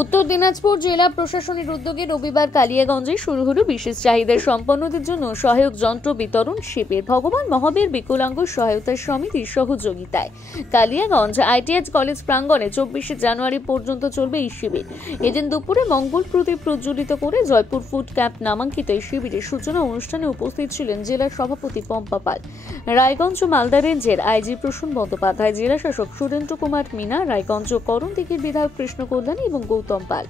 উত্তর দিনাজপুর জেলা প্রশাসনের উদ্যোগে রবিবার কালিয়াগঞ্জে শুরু হলো বিশেষ চাহিদা সম্পন্নদের জন্য সহায়ক যন্ত্র বিতরণ শিবির। ভগবান মহাবীর বিকলাঙ্গ সহায়তা সমিতির সহযোগিতায় কালিয়াগঞ্জ আইটিএইচ কলেজ প্রাঙ্গণে 24শে জানুয়ারি পর্যন্ত চলবে এই শিবির। এদিন দুপুরে মঙ্গল প্রদীপ প্রজ্বলিত করে জয়পুর ফুড ক্যাম্প নামাঙ্কিত এই শিবিরের সূচনা অনুষ্ঠানে উপস্থিত ছিলেন জেলার সভাপতি পম্পা পাল, রায়গঞ্জ মালদা রেঞ্জের আইজি প্রসূন বন্দ্যোপাধ্যায়, জেলা শাসক সুরেন্দ্র কুমার মিনা, রায়গঞ্জ করণদিঘির বিধায়ক কৃষ্ণ কল্যাণী এবং গৌতম পাল।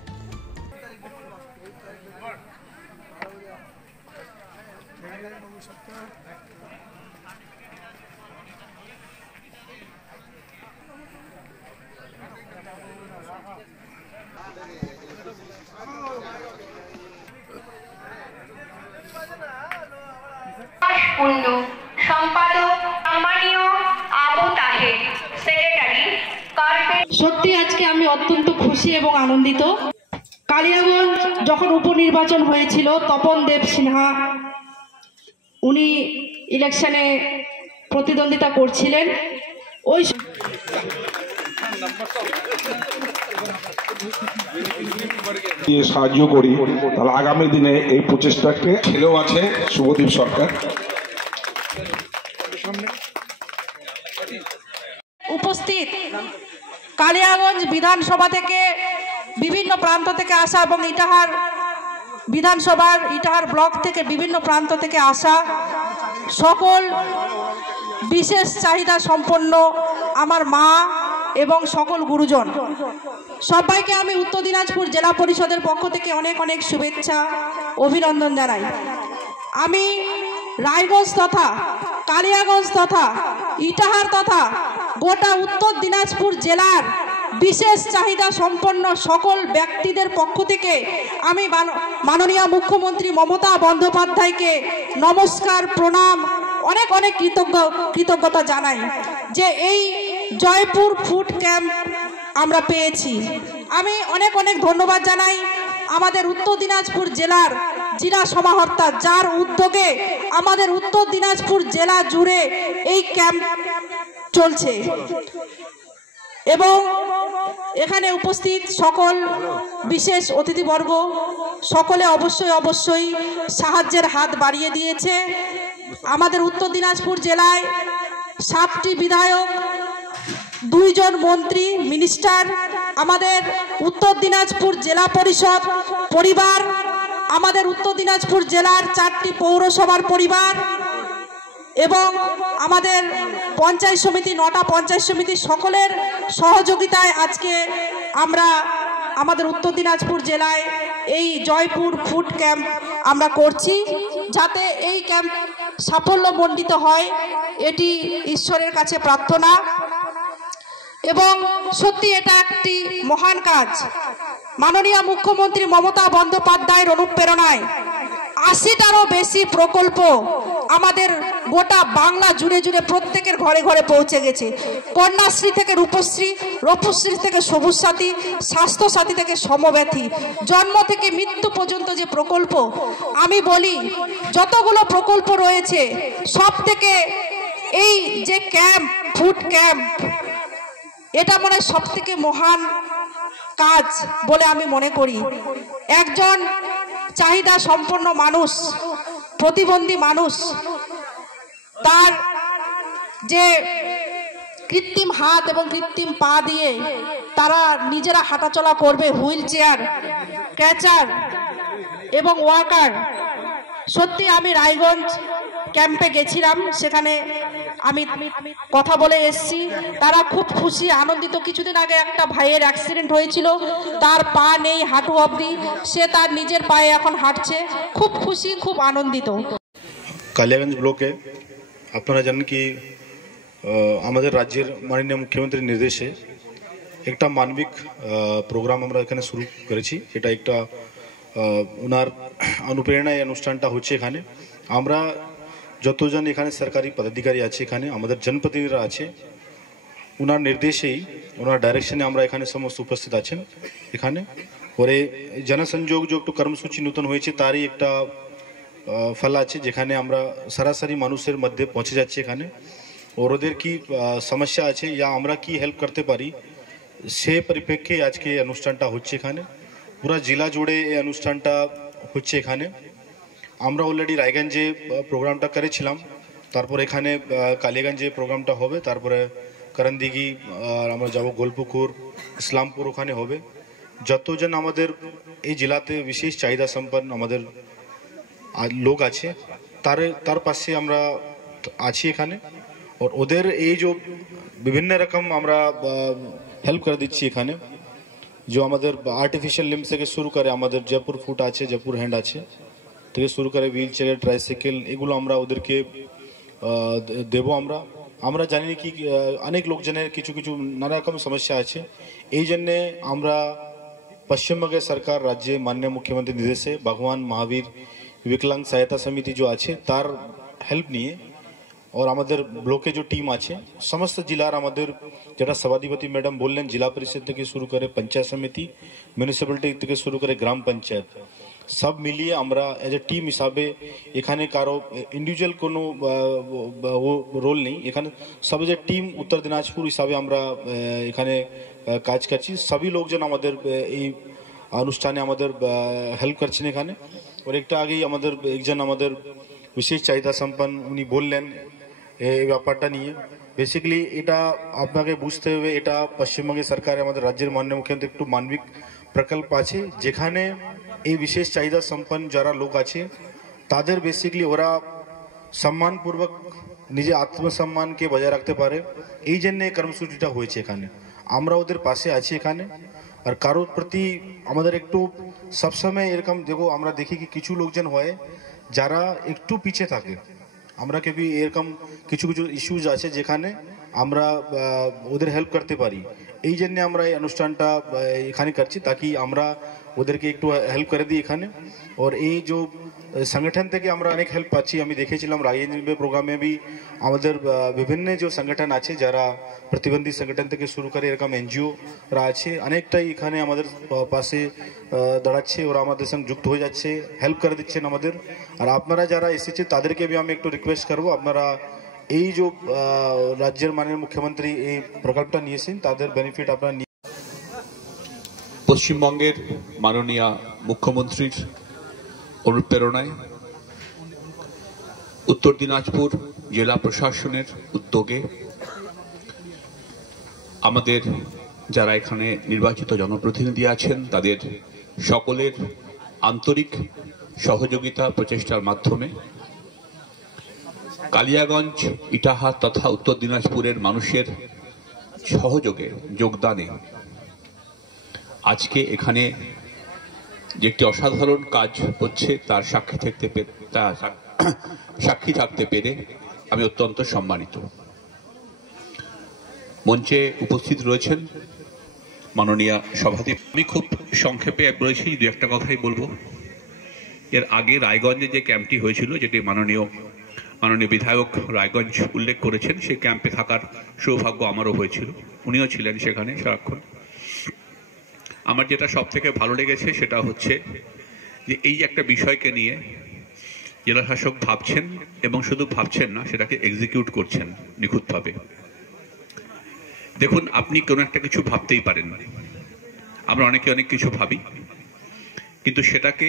সত্যি আজকে আমি অত্যন্ত খুশি এবং আনন্দিত। কালিয়াগঞ্জ যখন উপনির্বাচন হয়েছিল, তপন দেব সিনহা উনি ইলেকশনে প্রতিদ্বন্দ্বিতা করছিলেন। ওই সাহায্য করি, তাহলে আগামী দিনে এই প্রচেষ্টাকে ছেলেও আছে শুভদীপ সরকার। উপস্থিত কালিয়াগঞ্জ বিধানসভা থেকে বিভিন্ন প্রান্ত থেকে আসা এবং ইটাহার বিধানসভার ইটাহার ব্লক থেকে বিভিন্ন প্রান্ত থেকে আসা সকল বিশেষ চাহিদা সম্পন্ন আমার মা এবং সকল গুরুজন, সবাইকে আমি উত্তর দিনাজপুর জেলা পরিষদের পক্ষ থেকে অনেক অনেক শুভেচ্ছা অভিনন্দন জানাই। আমি রায়গঞ্জ তথা কালিয়াগঞ্জ তথা ইটাহার তথা গোটা উত্তর দিনাজপুর জেলার বিশেষ চাহিদা সম্পন্ন সকল ব্যক্তিদের পক্ষ থেকে আমি মাননীয় মুখ্যমন্ত্রী মমতা বন্দ্যোপাধ্যায়কে নমস্কার, প্রণাম, অনেক অনেক কৃতজ্ঞতা জানাই যে এই জয়পুর ফুড ক্যাম্প আমরা পেয়েছি। আমি অনেক অনেক ধন্যবাদ জানাই আমাদের উত্তর দিনাজপুর জেলার জেলা সমাহর্তা, যার উদ্যোগে আমাদের উত্তর দিনাজপুর জেলা জুড়ে এই ক্যাম্প চলছে। এবং এখানে উপস্থিত সকল বিশেষ অতিথিবর্গ সকলে অবশ্যই সাহায্যের হাত বাড়িয়ে দিয়েছে। আমাদের উত্তর দিনাজপুর জেলায় 7টি বিধায়ক, 2 জন মন্ত্রী, মিনিস্টার, আমাদের উত্তর দিনাজপুর জেলা পরিষদ পরিবার, আমাদের উত্তর দিনাজপুর জেলার 4টি পৌরসভার পরিবার এবং আমাদের পঞ্চায়েত সমিতি 9টা পঞ্চায়েত সমিতি সকলের সহযোগিতায় আজকে আমরা আমাদের উত্তর দিনাজপুর জেলায় এই জয়পুর ফুড ক্যাম্প আমরা করছি। যাতে এই ক্যাম্প সাফল্যমণ্ডিত হয় এটি ঈশ্বরের কাছে প্রার্থনা। এবং সত্যি এটা একটি মহান কাজ। মাননীয় মুখ্যমন্ত্রী মমতা বন্দ্যোপাধ্যায়ের অনুপ্রেরণায় 80টারও বেশি প্রকল্প আমাদের গোটা বাংলা জুড়ে জুড়ে প্রত্যেকের ঘরে ঘরে পৌঁছে গেছে। কন্যাশ্রী থেকে রূপশ্রী, রূপশ্রী থেকে সবুজ সাথী, স্বাস্থ্য সাথী থেকে সমব্যথী, জন্ম থেকে মৃত্যু পর্যন্ত যে প্রকল্প, আমি বলি যতগুলো প্রকল্প রয়েছে সব থেকে এই যে ক্যাম্প, ফুড ক্যাম্প, এটা মনে হয় সব থেকে মহান কাজ বলে আমি মনে করি। একজন চাহিদা সম্পন্ন মানুষ, প্রতিবন্ধী মানুষ, তার যে কৃত্রিম হাত এবং কৃত্রিম পা দিয়ে তারা নিজেরা হাঁটাচলা করবে, হুইল চেয়ার, ক্যাচার এবং ওয়াকার। সত্যি আমি রায়গঞ্জ ক্যাম্পে গেছিলাম, সেখানে আমি কথা বলে এসেছি, তারা খুব খুশি আনন্দিত। কিছুদিন আগে একটা ভাইয়ের অ্যাক্সিডেন্ট হয়েছিল, তার পা নেই, হাঁটু অবধি, সে তার নিজের পায়ে এখন হাঁটছে, খুব খুশি, খুব আনন্দিত। কালিয়াগঞ্জ ব্লকে আপনারা জানেন কি আমাদের রাজ্যের মাননীয় মুখ্যমন্ত্রীর নির্দেশে একটা মানবিক প্রোগ্রাম আমরা এখানে শুরু করেছি। এটা একটা ওনার অনুপ্রেরণায় অনুষ্ঠানটা হচ্ছে। এখানে আমরা যতজন এখানে সরকারি পদাধিকারী আছে, এখানে আমাদের জনপ্রতিনিধিরা আছে, ওনার নির্দেশেই, ওনার ডাইরেকশনে আমরা এখানে সমস্ত উপস্থিত আছেন। এখানে পরে জনসংযোগ যে একটু কর্মসূচি নতুন হয়েছে তারই একটা ফল আছে, যেখানে আমরা সরাসরি মানুষের মধ্যে পৌঁছে যাচ্ছি এখানে, ওর ওদের কি সমস্যা আছে ইয়া আমরা কি হেল্প করতে পারি সে পরিপ্রেক্ষে আজকে এই অনুষ্ঠানটা হচ্ছে এখানে। পুরা জেলা জুড়ে এই অনুষ্ঠানটা হচ্ছে এখানে। আমরা অলরেডি রায়গঞ্জে প্রোগ্রামটা করেছিলাম, তারপর এখানে কালিয়াগঞ্জে প্রোগ্রামটা হবে, তারপরে করণদিঘি আমরা যাব, গোলপুকুর, ইসলামপুর ওখানে হবে। যতজন আমাদের এই জেলাতে বিশেষ চাহিদা সম্পন্ন আমাদের লোক আছে তার পাশে আমরা আছি এখানে। और ওদের এই যে বিভিন্ন রকম আমরা হেল্প করে দিচ্ছি এখানে, যে আমাদের আর্টিফিশিয়াল লিম্স থেকে শুরু করে আমাদের জয়পুর ফুট আছে, জয়পুর হ্যান্ড আছে, থেকে শুরু করে হুইল চেয়ার, ট্রাইসাইকেল, এগুলো আমরা ওদেরকে দেবো। আমরা জানি কি অনেক লোকজনের কিছু কিছু নানা রকম সমস্যা আছে, এই জন্যে আমরা পশ্চিমবঙ্গের সরকার রাজ্যে মাননীয় মুখ্যমন্ত্রীর নির্দেশে ভগবান মহাবীর विकलांग सहायता समिति जो आछे तार हेल्प निये और आमादेर ब्लॉके जो टीम आछे समस्त जिलार आमादेर जेटा सभाधिपति मैडम बोललेन जिला परिषद थेके शुरू करे पंचायत समिति, म्यूनिसिपैलिटी थेके शुरू करे ग्राम पंचायत, सब मिलिए आमरा एज ए टीम हिसाबे एखाने कारो इंडिविजुअल कोनो रोल नहीं, एखाने सब as a team Uttar Dinajpur हिसाबे आमरा एखाने काज करछि। सभी लोकजन आमादेर এই অনুষ্ঠানে আমাদের হেল্প করছেন এখানে। और एक आगे एकजन विशेष चाहिदा सम्पन्न उनी बोलें ব্যাপারটা নিয়ে। बेसिकली এটা আপনাকে বুঝতে হবে, এটা পশ্চিমবঙ্গের সরকার আমাদের রাজ্যের মাননীয় মুখ্যমন্ত্রী একটু মানবিক প্রকল্প আছে, যেখানে এই বিশেষ চাহিদা সম্পন্ন যারা লোক আছে তাদের বেসিকলি ওরা সম্মানপূর্বক নিজে আত্মসম্মানকে বজায় রাখতে পারে, এই জন্য এই কর্মসূচিটা হয়েছে এখানে। আমরা ওদের পাশে আছি এখানে। আর কারোর প্রতি আমাদের একটু সবসময় এরকম দেখো, আমরা দেখি কি কিছু লোকজন হয় যারা একটু পিছিয়ে থাকে, আমরা কেবি এরকম কিছু কিছু ইস্যুজ আছে যেখানে আমরা ওদের হেল্প করতে পারি, এই জন্য আমরা এই অনুষ্ঠানটা এখানে করছি তাকি আমরা ওদেরকে একটু হেল্প করে দিই এখানে। और এই যে संगठन থেকে আমরা অনেক হেল্প পাচ্ছি, আমি দেখেছিলাম রায়গঞ্জ প্রোগ্রামে भी আমাদের বিভিন্ন যে সংগঠন আছে যারা প্রতিবন্ধী সংগঠন থেকে শুরু করে এরকম এনজিও রা আছে অনেকটাই এখানে আমাদের পাশে দাঁড়াচ্ছে, ওরা আমাদের সঙ্গে যুক্ত হয়ে যাচ্ছে, হেল্প করে দিচ্ছেন আমাদের। আর আপনারা যারা এসেছে তাদেরকে भी আমি একটু রিকোয়েস্ট করব, আপনারা এই যে রাজ্যের মাননীয় মুখ্যমন্ত্রী এই প্রকল্পটা নিয়েছেন তাদের বেনিফিট আপনারা। পশ্চিমবঙ্গের মাননীয় মুখ্যমন্ত্রীর অনুপ্রেরণায় উত্তর দিনাজপুর জেলা প্রশাসনের উদ্যোগে আমাদের যারা এখানে নির্বাচিত জনপ্রতিনিধি আছেন তাদের সকলের আন্তরিক সহযোগিতা প্রচেষ্টার মাধ্যমে কালিয়াগঞ্জ, ইটাহার তথা উত্তর দিনাজপুরের মানুষের সহযোগে যোগদানে আজকে এখানে যে একটি অসাধারণ কাজ হচ্ছে তার সাক্ষী থাকতে পেরে আমি অত্যন্ত সম্মানিত। মঞ্চে উপস্থিত রয়েছেন মাননীয় সভাপতি। আমি খুব সংক্ষেপে বলেছি, দু একটা কথাই বলবো। এর আগে রায়গঞ্জে যে ক্যাম্পটি হয়েছিল, যেটি মাননীয় বিধায়ক রায়গঞ্জ উল্লেখ করেছেন, সেই ক্যাম্পে থাকার সৌভাগ্য আমারও হয়েছিল, উনিও ছিলেন সেখানে সারাক্ষণ। আমার যেটা সব থেকে ভালো লেগেছে সেটা হচ্ছে যে এই একটা বিষয়কে নিয়ে জেলা শাসক ভাবছেন, এবং শুধু ভাবছেন না, সেটাকে এক্সিকিউট করছেন নিখুঁতভাবে। দেখুন, আপনি কোনো একটা কিছু ভাবতেই পারেন, আমরা অনেকে অনেক কিছু ভাবি, কিন্তু সেটাকে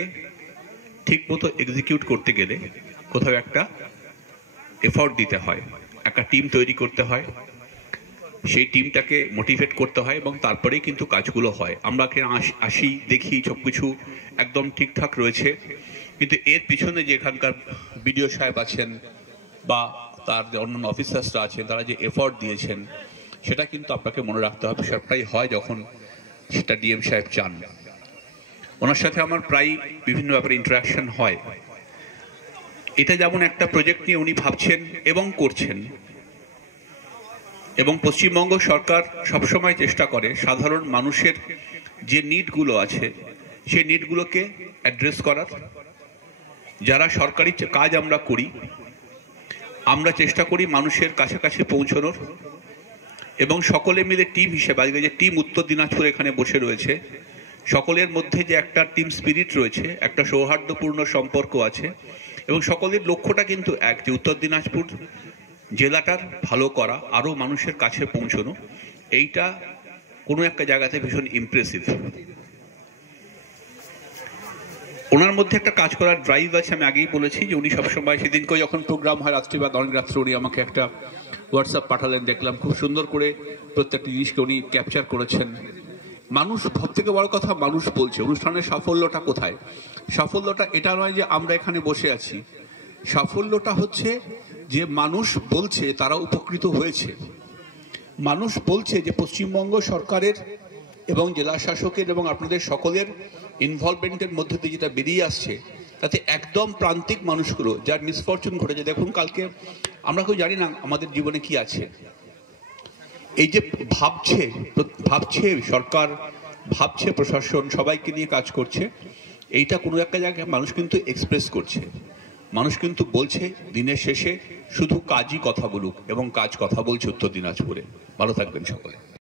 ঠিক মতো এক্সিকিউট করতে গেলে কোথাও একটা এফোর্ট দিতে হয়, একটা টিম তৈরি করতে হয়, সেই টিমটাকে মোটিভেট করতে হয়, এবং তারপরেই কিন্তু কাজগুলো হয়। আমরা আসি, দেখি সবকিছু একদম ঠিকঠাক রয়েছে, কিন্তু এর পিছনে যে এখানকার বিডিও সাহেব আছেন বা তার যে অন্যান্য অফিসার্সরা আছেন তারা যে এফোর্ট দিয়েছেন, সেটা কিন্তু আপনাকে মনে রাখতে হবে। সবটাই হয় যখন সেটা ডিএম সাহেব চান। ওনার সাথে আমার প্রায় বিভিন্ন ব্যাপারে ইন্টারাকশন হয়। এটা যেমন একটা প্রজেক্ট নিয়ে উনি ভাবছেন এবং করছেন, এবং পশ্চিমবঙ্গ সরকার সবসময় চেষ্টা করে সাধারণ মানুষের যে নিডগুলো আছে সেই নিডগুলোকে অ্যাড্রেস করার। যারা সরকারি কাজ আমরা করি, আমরা চেষ্টা করি মানুষের কাছাকাছি পৌঁছানোর, এবং সকলে মিলে টিম হিসেবে, আজকে যে টিম উত্তর দিনাজপুর এখানে বসে রয়েছে, সকলের মধ্যে যে একটা টিম স্পিরিট রয়েছে, একটা সৌহার্দ্যপূর্ণ সম্পর্ক আছে, এবং সকলের লক্ষ্যটা কিন্তু এক, যে উত্তর দিনাজপুর জেলাটার ভালো করা, আরও মানুষের কাছে পৌঁছানো। এইটা কোনো একটা জায়গাতে ভীষণ ইমপ্রেসিভ। ওনার মধ্যে একটা কাজ করার ড্রাইভ আছে। আমি আগেই বলেছি যে উনি সবসময়, সেদিনকে যখন প্রোগ্রাম হয় রাত্রি বা অনেক রাত্রে, উনি আমাকে একটা হোয়াটসঅ্যাপ পাঠালেন, দেখলাম খুব সুন্দর করে প্রত্যেকটা জিনিসকে উনি ক্যাপচার করেছেন। মানুষ, সব থেকে বড় কথা, মানুষ বলছে। অনুষ্ঠানের সাফল্যটা কোথায়? সাফল্যটা এটা নয় যে আমরা এখানে বসে আছি, সাফল্যটা হচ্ছে যে মানুষ বলছে তারা উপকৃত হয়েছে। মানুষ বলছে যে পশ্চিমবঙ্গ সরকারের এবং জেলা শাসকের এবং আপনাদের সকলের ইনভলভমেন্টের মধ্যে দিয়ে যেটা বেরিয়ে আসছে, তাতে একদম প্রান্তিক মানুষগুলো যার মিসফরচুন ঘটেছে, দেখুন কালকে আমরা কেউ জানি না আমাদের জীবনে কি আছে, এই যে ভাবছে সরকার, ভাবছে প্রশাসন, সবাইকে নিয়ে কাজ করছে, এইটা কোনো একটা জায়গায় মানুষ কিন্তু এক্সপ্রেস করছে। মানুষ কিন্তু বলছে দিনের শেষে শুধু কাজই কথা বলুক, এবং কাজ কথা বলছে উত্তর দিনাজপুরে। ভালো থাকবেন সকলে।